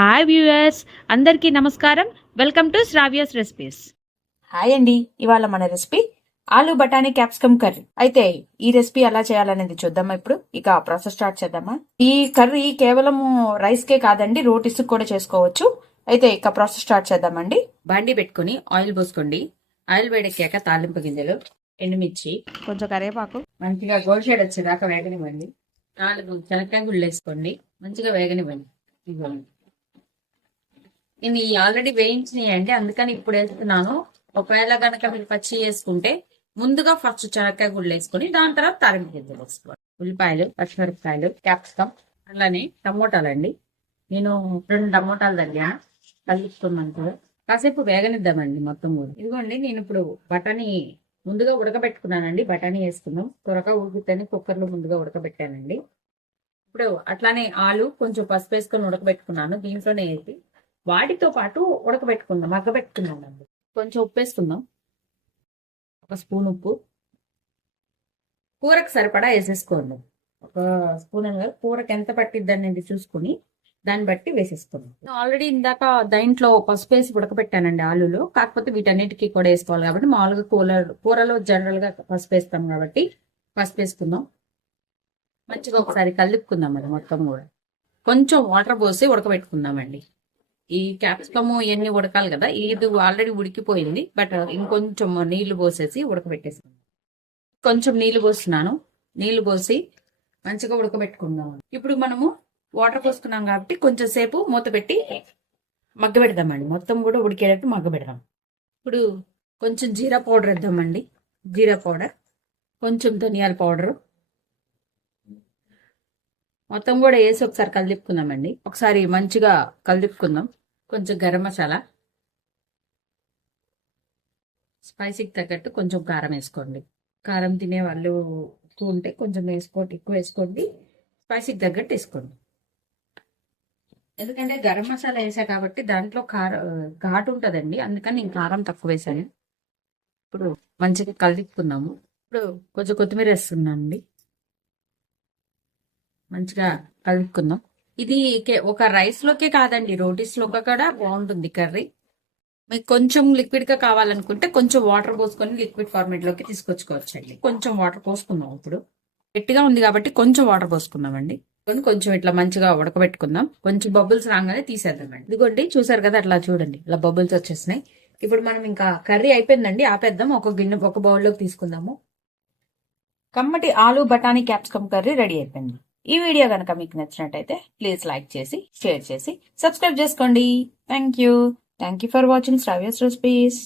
Hi viewers, అందరికీ నమస్కారం. Welcome to Sravya's recipes. Hi అండి. ఇవాళ మన రెసిపీ ఆలు బఠానీ క్యాప్సికమ్ కర్రీ. అయితే ఈ రెసిపీ ఎలా చేయాలనేది చూద్దామా ఇప్పుడు. ఇక ప్రాసెస్ స్టార్ట్ చేద్దామా. ఈ కర్రీ కేవలం రైస్ కే కాదండి, రోటీస్ కూడా చేసుకోవచ్చు. అయితే ఇక ప్రాసెస్ స్టార్ట్ చేద్దామండి. బండి పెట్టుకుని ఆయిల్ పోసుకోండి. ఆయిల్ వేడెక్కాక తాలింపు గింజలు, ఎండుమిర్చి, కొంచెం కరివేపాకు, మంచిగా గోల్డ్ షేడ్ వచ్చేదాకా వేగనివ్వండి. 4 శనక్కాయ గుళ్ళు వేసుకోండి, మంచిగా వేగనివ్వండి. ఇవ్వండి, ఇది ఆల్రెడీ వేయించినాయండి, అందుకని ఇప్పుడు వేస్తున్నాను. ఒకవేళ కనుక మీరు పచ్చి వేసుకుంటే ముందుగా ఫస్ట్ శనక్కాయ గుళ్ళు వేసుకొని దాని తర్వాత తాలింపు గింజలు వేసుకోండి. ఉల్లిపాయలు, పచ్చిమిరపకాయలు, క్యాప్సికమ్, అలానే టమోటాలండి. నేను 2 టమోటాలు తగ్గా కలుపుకున్నాను. కాసేపు వేగనిద్దామండి మొత్తం కూడా. ఇదిగోండి, నేను ఇప్పుడు బఠానీ ముందుగా ఉడకబెట్టుకున్నానండి. బఠానీ వేసుకుందాం. త్వరగా ఉడికితేనే కుక్కర్లో ముందుగా ఉడకబెట్టానండి. ఇప్పుడు అట్లానే ఆలు కొంచెం పసుపు వేసుకొని ఉడకబెట్టుకున్నాను, దీంట్లోనే వేసి వాటితో పాటు ఉడకబెట్టుకుందాం, మగ్గబెట్టుకుందాం అండి. కొంచెం ఉప్పు వేసుకుందాం, 1 స్పూన్ ఉప్పు. కూరకు సరిపడా వేసేసుకోండి. 1 స్పూన్ అనేది కూరకు ఎంత పట్టిద్ది అనేది చూసుకుని దాన్ని బట్టి వేసేసుకుందాం. ఆల్రెడీ ఇందాక దాంట్లో పసుపు వేసి ఉడకబెట్టానండి ఆలులో. కాకపోతే వీటన్నిటికీ కూడా వేసుకోవాలి కాబట్టి మామూలుగా కూరలో జనరల్ గా పసుపు వేస్తాం కాబట్టి పసుపు వేసుకుందాం. మంచిగా ఒకసారి కలుపుకుందాం అది మొత్తం కూడా. కొంచెం వాటర్ పోసి ఉడకబెట్టుకుందామండి. ఈ క్యాప్సికమ్ ఇవన్నీ ఉడకాలి కదా, ఇది ఆల్రెడీ ఉడికిపోయింది, బట్ ఇంకొంచెం నీళ్లు పోసేసి ఉడకబెట్టేసుకుందాం. కొంచెం నీళ్లు పోస్తున్నాను. నీళ్లు పోసి మంచిగా ఉడకబెట్టుకుందాం. ఇప్పుడు మనము వాటర్ పోసుకున్నాం కాబట్టి కొంచెం సేపు మూత పెట్టి మగ్గబెడదామండి. మొత్తం కూడా ఉడికేటట్టు మగ్గబెడదాం. ఇప్పుడు కొంచెం జీరా పౌడర్ వేద్దామండి. జీరా పౌడర్, కొంచెం ధనియాల పౌడర్ మొత్తం కూడా వేసి ఒకసారి కలిపుకుందామండి. ఒకసారి మంచిగా కలిపుకుందాం. కొంచెం గరం మసాలా, స్పైసీకి తగ్గట్టు కొంచెం కారం వేసుకోండి. కారం తినే వాళ్ళు ఎక్కువ ఉంటే కొంచెం వేసుకోండి, ఎక్కువ వేసుకోండి. స్పైసీకి తగ్గట్టు వేసుకోండి. ఎందుకంటే గరం మసాలా వేసా కాబట్టి దాంట్లో ఘాటు ఉంటుందండి, అందుకని నేను కారం తక్కువ వేసాను. ఇప్పుడు మంచిగా కలుపుకుందాము. ఇప్పుడు కొంచెం కొత్తిమీర వేస్తున్నానండి. మంచిగా కలుపుకుందాం. ఇది ఒక రైస్ లోకే కాదండి, రోటీస్ లోకి కూడా బాగుంటుంది కర్రీ. మీకు కొంచెం లిక్విడ్ గా కావాలనుకుంటే కొంచెం వాటర్ పోసుకొని లిక్విడ్ ఫార్మేట్ లోకి తీసుకొచ్చుకోవచ్చు అండి. కొంచెం వాటర్ పోసుకుందాం. ఇప్పుడు గట్టిగా ఉంది కాబట్టి కొంచెం వాటర్ పోసుకుందామండి. కొంచెం ఇట్లా మంచిగా ఉడకబెట్టుకుందాం. కొంచెం బబుల్స్ రాగానే తీసేద్దామండి. ఇదిగోండి, చూసారు కదా, అట్లా చూడండి, ఇలా బబుల్స్ వచ్చేసినాయి. ఇప్పుడు మనం ఇంకా కర్రీ అయిపోయిందండి, ఆపేద్దాం. ఒక బౌల్లోకి తీసుకుందాము. కమ్మటి ఆలు బఠానీ క్యాప్సికమ్ కర్రీ రెడీ అయిపోయింది. ఈ వీడియో కనుక మీకు నచ్చినట్టయితే ప్లీజ్ లైక్ చేసి, షేర్ చేసి, సబ్స్క్రైబ్ చేసుకోండి. Thank you for watching Sravya's recipes.